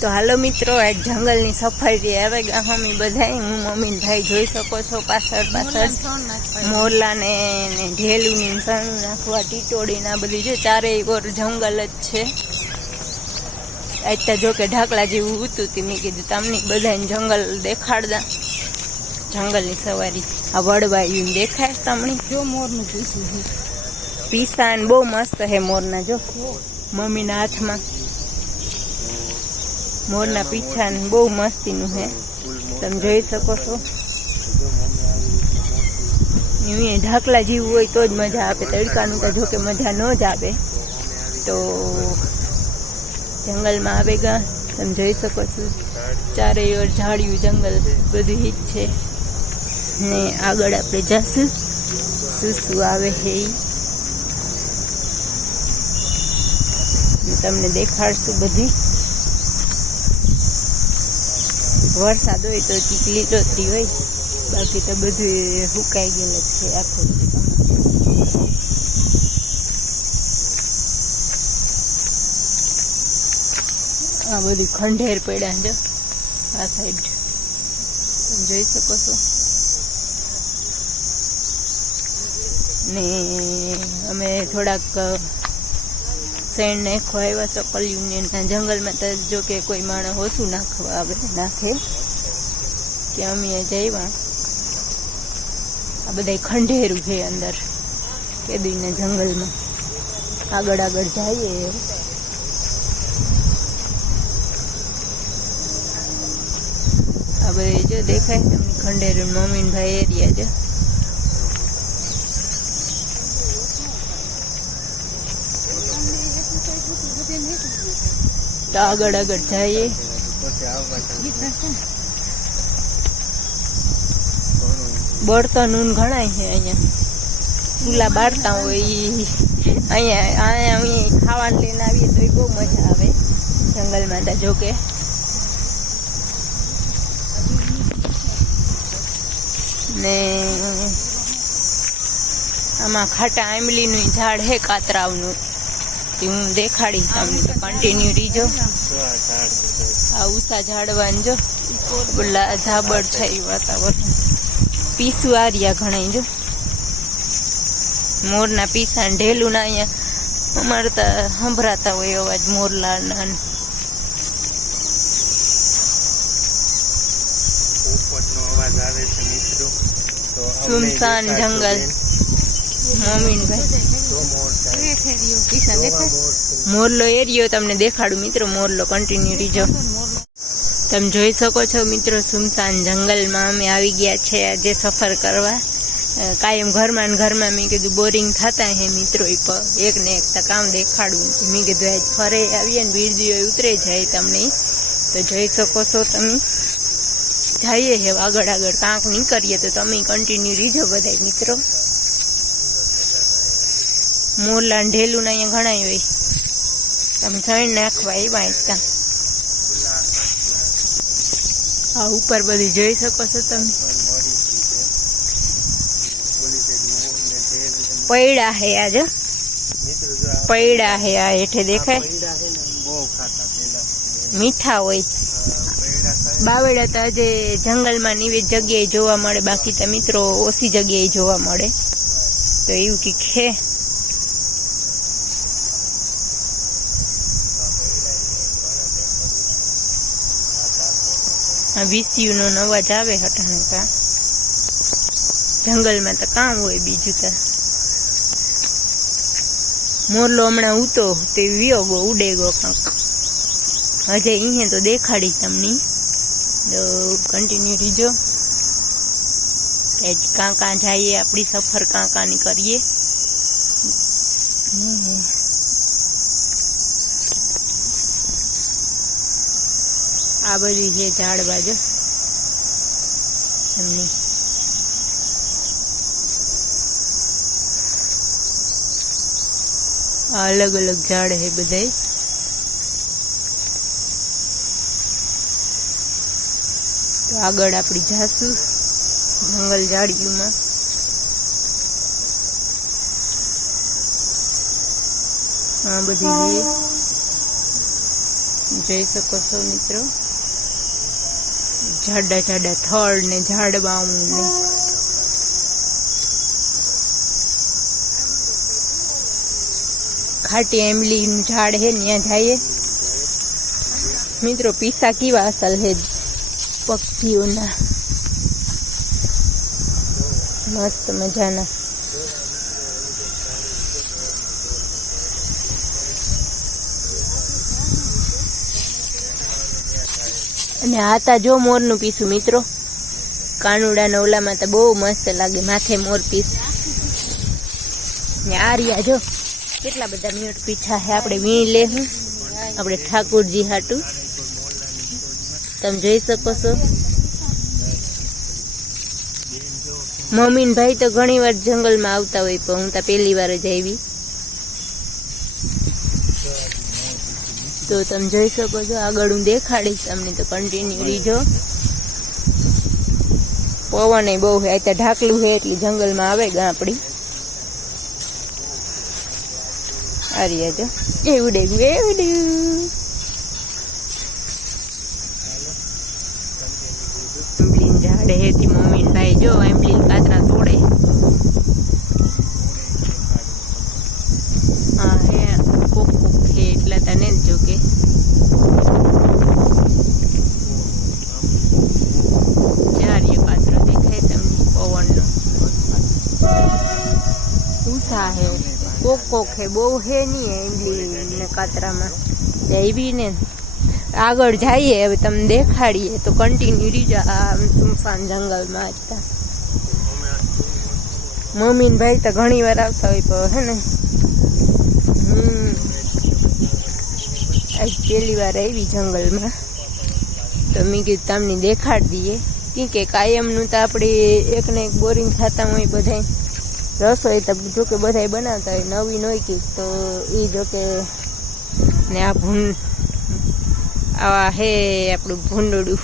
તો હાલો મિત્રો આજ જંગલની સફારી આવે ગયા મમ્મી બધા હું મમ્મી ને ભાઈ જોઈ શકો છો પાછળ પાછળ. મોરલાને ને ઢેલુની સણ નાખવા ટીટોડી ના બધી જો ચારેય ઓર જંગલ જ છે. અત્યારે જો કે ઢાકલા જેવું હતું તે મેં કીધું તમને બધાને જંગલ દેખાડતા. જંગલની સવારી આ વડવાયું દેખાય તમને? જો મોરનું પીસું પીસાન બહુ મસ્ત હે મોરના જો. મમ્મીના હાથમાં. મોરના પીછા બહુ મસ્તીનું હે. તમે જોઈ શકો છો. એવી ઢાકલા જેવું હોય તો જ મજા આપે. તડકાનું તો જો કે મજા ન જ આવે તો જંગલમાં આવે ગા. તમે જોઈ શકો છો. ચારેય ઓર ઝાડિયું જંગલ બધું જ છે. ને આગળ આપણે જશું. શું શું આવે છે તમને દેખાડશું બધી. વરસાદ હોય તો ચીક લીલોતરી હોય. બાકી તો બધું સુકાઈ ગયેલું છે આખું આ બધું ખંડેર પડ્યા છે. આ સાઈડ તમે જોઈ શકો છો. ને અમે થોડાક શેણ નાખવા આવ્યા ચકલિયું ને જંગલમાં તો જો કે કોઈ માણસ ઓછું નાખવા આવે નાખે કે અમે જઈવા આ બધા ખંડેરું છે અંદર, કેદીને જંગલમાં. આગળ આગળ જઈએ. આ બધે જો દેખાય તમને ખંડેરું મમ્મી ને ભાઈ એરિયા છે. તો આગળ આગળ જઈએ. બળતણ ઊન ઘણાય છે અહીંયા. ચૂલા બાળતા હોય અહીંયા અહીંયા અમે ખાવાનું લઈને આવીએ તો બહુ મજા આવે. જંગલમાં તો જોકે. ને આમાં ખાટા આંબલીનું ઝાડ હે કાતરાવનું. તે હું દેખાડી તમને તો કન્ટિન્યુ રીજો. આ ઉષા ઝાડવાન જો. બોલા ઝાબડ છે એ વાતાવરણ. પીસું આર્યા ઘણા જો. મોરના પીસા ને ઢેલું ના અહીંયા અમારે તો સંભળાતા હોય અવાજ મોરલા ના ને. પોપટનો અવાજ આવે છે મિત્રો. તો અમને સુનસાન દેખાડતો જંગલ. મોરલો એરિયો તમને દેખાડું મિત્રો, મોરલો કન્ટિન્યુ રીજો. તમે જોઈ શકો છો મિત્રો, સુમસાન જંગલમાં અમે આવી ગયા છે આજે સફર કરવા. કાયમ ઘરમાં ને ઘરમાં મેં કીધું બોરિંગ થતા હે મિત્રો એક ને એક કામ દેખાડું. મેં કીધું આજ ફરે આવીએ ને વીડિયો ઉતરે જાય તમને તો જોઈ શકો છો તમે. જઈએ હે આગળ આગળ, કાંક નીકળીએ તો તમે કન્ટિન્યુ રીજો બધા મિત્રો. મોરલા ઢેલું ને અહીંયા ઘણા હોય. તમે જઈને નાખવા એવા ત્યાં આ ઉપર બધું જોઈ શકો છો તમે. પૈડા હે આજ પૈડા હે આ હેઠે દેખાય. મીઠા હોય. બાવડા તો આજે જંગલમાં નિવેદ જગ્યાએ જોવા મળે, બાકી તો મિત્રો ઓછી જગ્યાએ જોવા મળે. તો એવું કંઈક છે. આ VCU નો અવાજ આવે હટાણે કા જંગલમાં તો કામ હોય બીજું તો. મોરલો હમણાં ઉતો તે વિયો ગો ઉડે ગો કાંક. હજે અહીંયા તો દેખાડી તમને. તો કન્ટિન્યુ રીજો. કે કાં કાં જઈએ, આપણી સફર કાં કાંની કરીએ. હમ. આ બધી છે ઝાડ બાજુ. એમની. આ અલગ અલગ ઝાડ હે બધા આગળ આપણી જાસુ જંગલ ઝાડીઓમાં આ બધી છે. જોઈ શકો છો મિત્રો. જાડા જાડા થડ ને ઝાડવાઓ ને. ખાટી એમલી નું ઝાડ હે ત્યાં જઈએ. મિત્રો, પીસા કેવા અસલ હે પક્ષીઓના. મસ્ત મજાના. અને આ જો મોરનું પીસું મિત્રો. કાનુડા ઓલામાં તો બહુ મસ્ત લાગે, માથે મોર પીસ. ને આ રહ્યા જો, કેટલા બધા મિનિટ પીછા છે આપણે વીણી લેવું આપણે ઠાકોરજી હાટું. તમે જોઈ શકો છો. મમ્મી ભાઈ તો ઘણી વાર જંગલમાં આવતા હોય, પણ હું તો પહેલી વાર જ આવી. તો તમે જોઈ શકો છો, આગળ હું દેખાડીશ તમને તો કન્ટિન્યુ રીજો. પવન બહુ હે ત્યાં ઢાકલું હે એટલે જંગલમાં આવે ગાપડી. આ રહ્યા જો. એવડું એમ્બલીન ઝાડે હેતી મમ્મી ભાઈ. જો એમ્બલીન કાતરા તોડે હા હે કોક કોક હે એટલા તને જ જો કે ચારીએ પાત્ર દેખાય તમને પવનનો ઉષા હે. કોક કોક હે, બહુ હે નહીં એમ્બલી ને કાતરામાં. બી ને. આગળ જઈએ, હવે તમને દેખાડીએ. તો કન્ટિન્યુ રીજા આ સુમસાન જંગલમાં હતા મમ્મી ભાઈ તો ઘણી વાર આવતા હોય તો હે ને. આજ પહેલી વાર આવી જંગલમાં. તો મેં કીધું તમને દેખાડી દઈએ. કી કાયમનું તો આપણે એક ને એક બોરિંગ થતા હોય બધાય. રસોઈ તો જો કે બધાય બનાવતા હોય, નવી કંઈક તો એ જો કે ને આ ભૂંડ, આવા હે આપણું ભૂંડડું.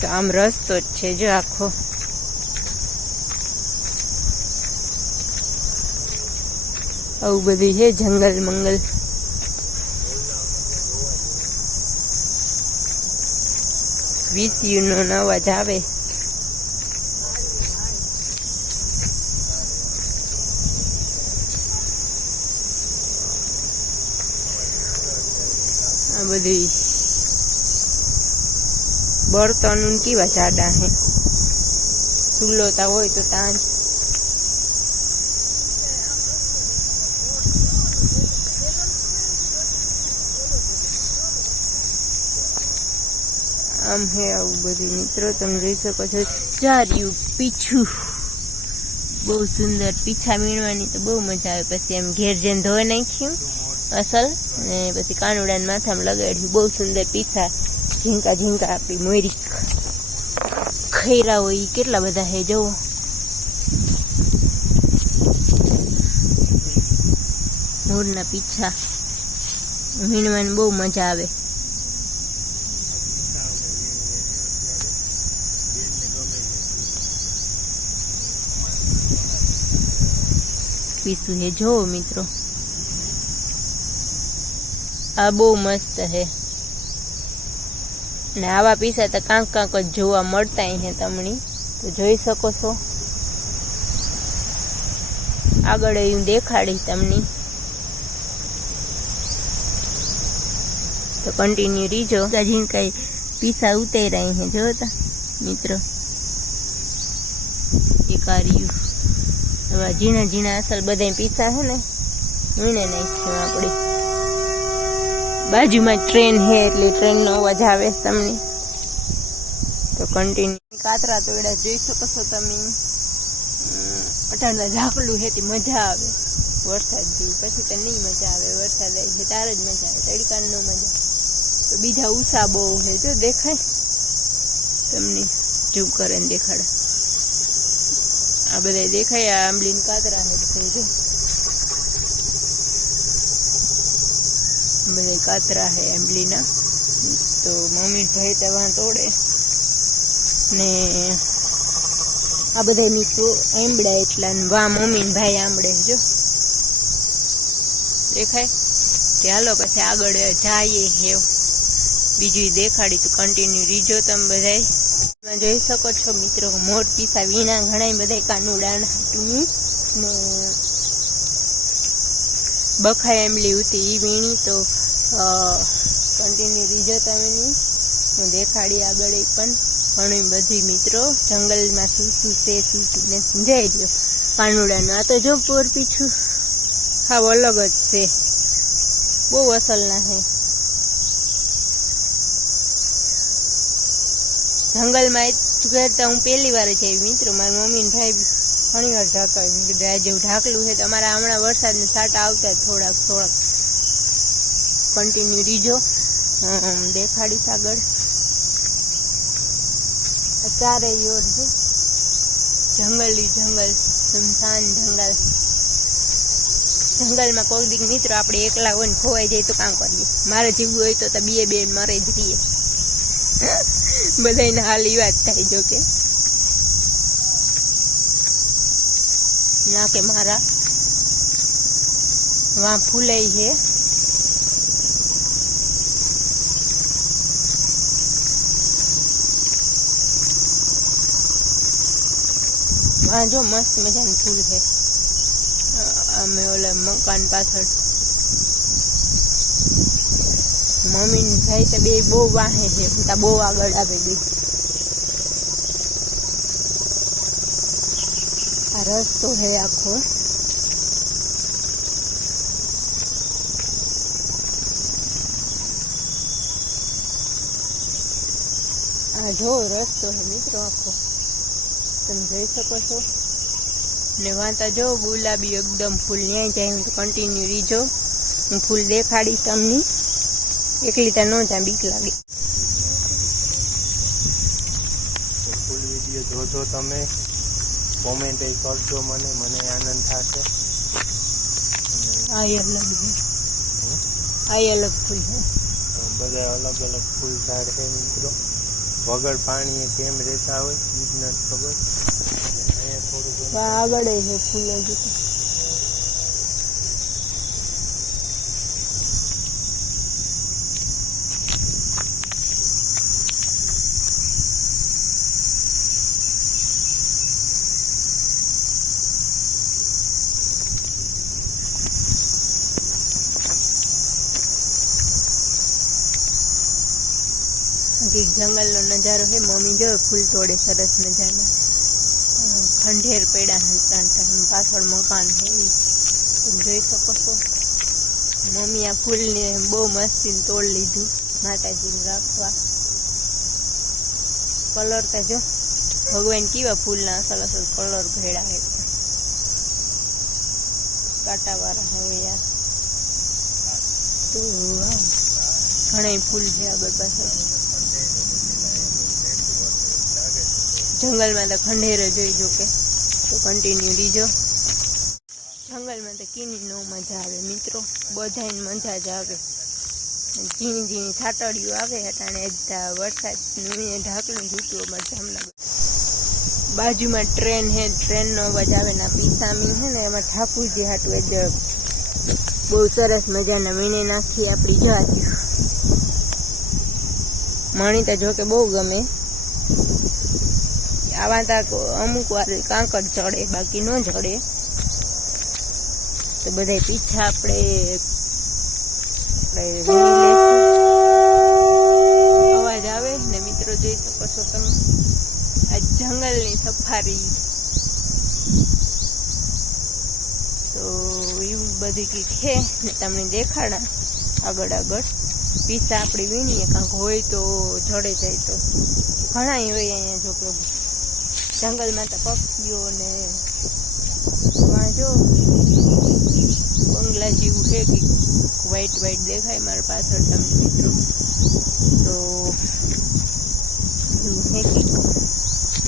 તો આમ રસ્તો જ છે જો આખો. આવું બધું છે જંગલ મંગલ વીસીયુ યુનો અવાજ આવે આ બધી બળતણ કેવા જાડા હે સુલોતા હોય તો ત્યાં આમ હે આવું બધું મિત્રો, તમે જોઈ શકો છો, ચાર્યું પીછું. બહુ સુંદર પીછા મીણવાની તો બહુ મજા આવે. પછી એમ ઘેર જઈને ધોઈ નાખ્યું અસલ, ને પછી કાનુડાને માથામાં લગાડ્યું. બહુ સુંદર પીછા. ઝીંકા ઝીંકા આપી મોરી. ખૈરા હોય કેટલા બધા હે જવો મોરના પીછા. મીણવાની બહુ મજા આવે. પીસું હે. જોવો મિત્રો. આ બહુ મસ્ત હે. ને આવા પીસા તો કાંક કાંક જ જોવા મળતા અહીંયા તમને. તો જોઈ શકો છો. આગળ હું દેખાડી તમને. તો કન્ટિન્યુ રીજો. કઈ પીસા ઉતેરાય હે. જોતા મિત્રો. એ આ હવે ઝીણા ઝીણા અસલ બધા પીસા હે ને વીણે નાખ્યું આપણે બાજુમાં ટ્રેન હે એટલે ટ્રેનનો અવાજ આવે તમને. તો કન્ટિન્યુ કાતરા તો એડા જોઈ શકો છો તમે? અટાણા ઝાકલું હે તે મજા આવે. વરસાદ જેવું, પછી તો નહીં મજા આવે. વરસાદ આવી છે, તાર જ મજા આવે. તડકાનો મજા તો બીજા ઉષા બહુ હે જો દેખાય. તમને ઝૂમ કરે ને દેખાડે. આ બધા દેખાય, આ આંબલીન હે બધા જો બધા કાતરા હે આંબલીના. તો મમ્મી ભાઈ તવા તોડે ને આ બધા મિત્રો આંબડા એટલા ને વા મમ્મી ને ભાઈ આંબડે જો. દેખાય? ચાલો પછી આગળ જઈએ હેવ બીજું દેખાડી તું કન્ટિન્યુ રીજો તમે બધાય. જોઈ શકો છો મિત્રો મોર પીસા વીણા ઘણા બધા કાનુડાના હાટુની. ને બખાય એમલી હતી એ વીણી તો કન્ટિન્યુ રીજો તમે ની હું દેખાડી આગળ એ પણ ઘણી બધી મિત્રો, જંગલમાં શું શું છે, શું શું ને સમજાઈ દો કાનુડાનું, આ તો જો પોર પીછું હા અલગ જ છે. બહુ અસલના છે. જંગલમાં એ હું પહેલી વાર જ આવી મિત્રો. મારી મમ્મી ભાઈ ઘણી વાર જતા જેવું ઢાકલું છે તમારા હમણાં વરસાદને સાટા આવતા થોડાક થોડાક. કન્ટિન્યુ રીજો. દેખાડીશ આગળ. ચારે યોર છે? જંગલી જંગલ સુમસાન જંગલ. જંગલમાં કોઈ દીક મિત્રો આપણે એકલા હોય ને ખોવાઈ જાય તો કામ કરીએ. મારે જીવવું હોય તો બે બે મારે જ રહીએ. બધાને હાલ વાત થાય જો કે. ના કે મારા. વા ફૂલાઈ છે. હા જો મસ્ત મજાનું ફૂલ છે. અમે ઓલા મકાન પાછળ. મમ્મી ને ભાઈ તો બે બહુ વાહે છે. બહુ આગળ આવે બે આ રસ્તો હે આખો. આ જો રસ્તો હે મિત્રો આખો. તમે જોઈ શકો છો. ને વાંતા જો ગુલાબી એકદમ ફૂલ. ન્યાય જાય કન્ટિન્યુ રીજો. હું ફૂલ દેખાડીશ તમને. એકલી ત્યાં ન જાય બીક લાગે. ફૂલ વીડિયો જોજો તમે. કોમેન્ટ કરજો મને મને આનંદ થશે. અને આ અલગ છે આ અલગ ફૂલ છે બધા અલગ અલગ ફૂલ ઝાડ છે મિત્રો. વગર પાણીએ કેમ રહેતા હોય એ જ નથી ખબર. આગળ ફૂલ હજુ હજી જંગલનો નજારો છે, મમ્મી જો ફૂલ તોડે, સરસ મજાના. ખંડેર પડ્યા હતા પાછળ મકાન છે તમે જોઈ શકો છો. મમ્મી આ ફૂલને બહુ મસ્તી તોડ લીધું, માતાજીને રાખવા. કલર તો જો, ભગવાન કેવા ફૂલના અસલ અસલ કલર ભેળા છે. કાંટાવાળા હવે યાર. તો ઘણા ફૂલ છે આગળ પાછળ. જંગલમાં તો ખંડેર જોઈ જો કે. તો કન્ટિન્યુ રીજો. જંગલમાં તો કીની નો મજા આવે મિત્રો. બધાને મજા જ આવે. ઝીણી ઝીણી થાટડીઓ આવે અટાણે એ ઢાકલું જૂતું અમારે જામનગર. બાજુમાં ટ્રેન હે, ટ્રેનનો અવાજ આવે ને પીસામી હે ને એમાં ઠાકુરજી હાટું એ જ બહુ સરસ મજાના વીણે નાખી આપણી જાત. મણી તો જોકે બહુ ગમે. આવા તા અમુક વાર કાંકર ચડે બાકી ન ચડે તો બધા પીછા આપણે. અવાજ આવે ને મિત્રો, જોઈ શકો છો તમે. આ જંગલની સફારી. તો એવું બધી કંઈક છે ને તમને દેખાડા આગળ આગળ. પીસા આપણે વીણીએ, કાંક હોય તો જડે જાય તો. ઘણા હોય અહીંયા જો કે જંગલમાં તો પક્ષીઓ ને વાંચો બંગલા જેવું છે કે વ્હાઈટ વ્હાઈટ દેખાય મારા પાછળ તમને મિત્રો. તો એવું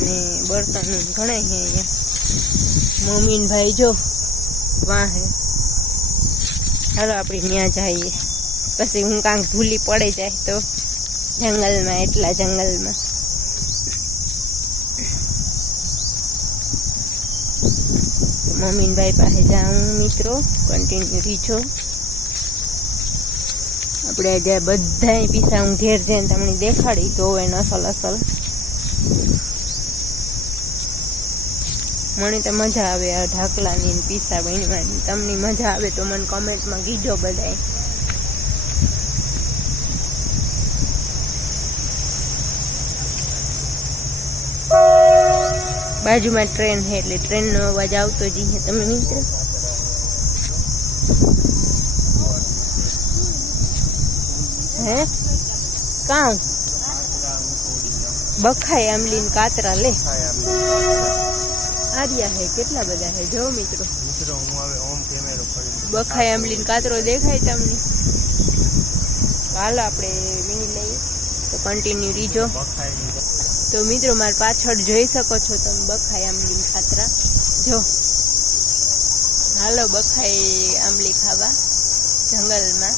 ને બર્તન ઘણા છે અહીંયા. મમ્મી ભાઈ જો વાહ. ચાલો આપણે ત્યાં જઈએ. પછી હું કાંક ભૂલી પડે જાય તો જંગલમાં, એટલા જંગલમાં. ને પાસે જાઉં મિત્રો. કન્ટિન્યુ રીછો આપણે આજે બધાય પીસા હું ઘેર જઈને તમને દેખાડી તો એને અસલ અસલ. મને તો મજા આવે આ ઢાકલાની પીસા બનવાની. તમને મજા આવે તો મને કોમેન્ટમાં કીધો બધાય. બાજુમાં ટ્રેન છે એટલે ટ્રેનનો અવાજ આવતો જ છે. તમે મિત્ર? હે? કામ બખાય આમલી કાતરા લે. આવ્યા આર્યા હે કેટલા બધા હે? જો મિત્રો. મિત્રો હું હવે ઓમ કેમેરો બખાઈ આમલી કાતરો દેખાય તમને? હાલો આપણે મિની લઈએ. તો કન્ટિન્યુ રીજો તો મિત્રો, મારી પાછળ જોઈ શકો છો તમે બખાઈ આંબલી ખાતરા. જો. હાલો, બખાઈ આંબલી ખાવા જંગલમાં.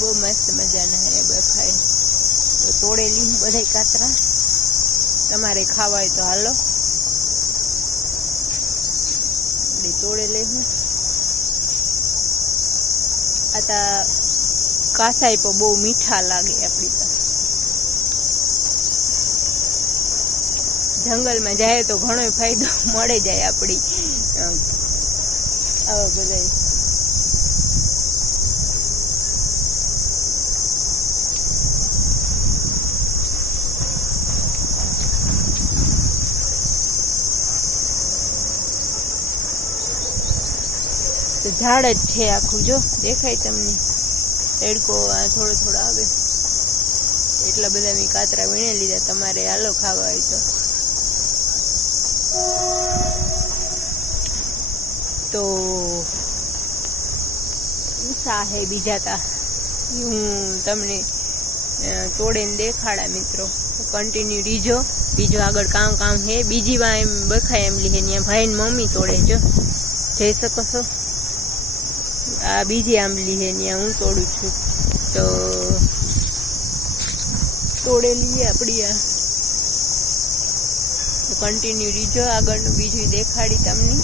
બહુ મસ્ત મજાના હે બખાઈ. તો તોડેલી બધા કાતરા તમારે ખાવા હોય તો હાલો. આપણે તોડે લેવું આ તા કાસાઈ પર બહુ મીઠા લાગે આપણી તો જંગલમાં જાય તો ઘણો ફાયદો મળે જાય આપણી આવા બધા ઝાડ જ છે આખું, જો, દેખાય તમને? તડકો આ થોડો થોડો આવે. એટલા બધા મેં કાતરા વીણી લીધા, તમારે આલો ખાવા હોય તો. તો સાહે બીજા તા. હું તમને તોડીને દેખાડા મિત્રો. કન્ટિન્યુ રીજો. બીજો આગળ કામ કામ હે. બીજી વાર એમ બખાય એમ લીહે ત્યાં ભાઈ મમ્મી તોડે જો. જઈ શકો છો? આ બીજી આંબલી હે ત્યાં હું તોડું છું. તો તોડેલી આપણી આ. કન્ટિન્યુ રીજો આગળનું બીજું દેખાડી તમને.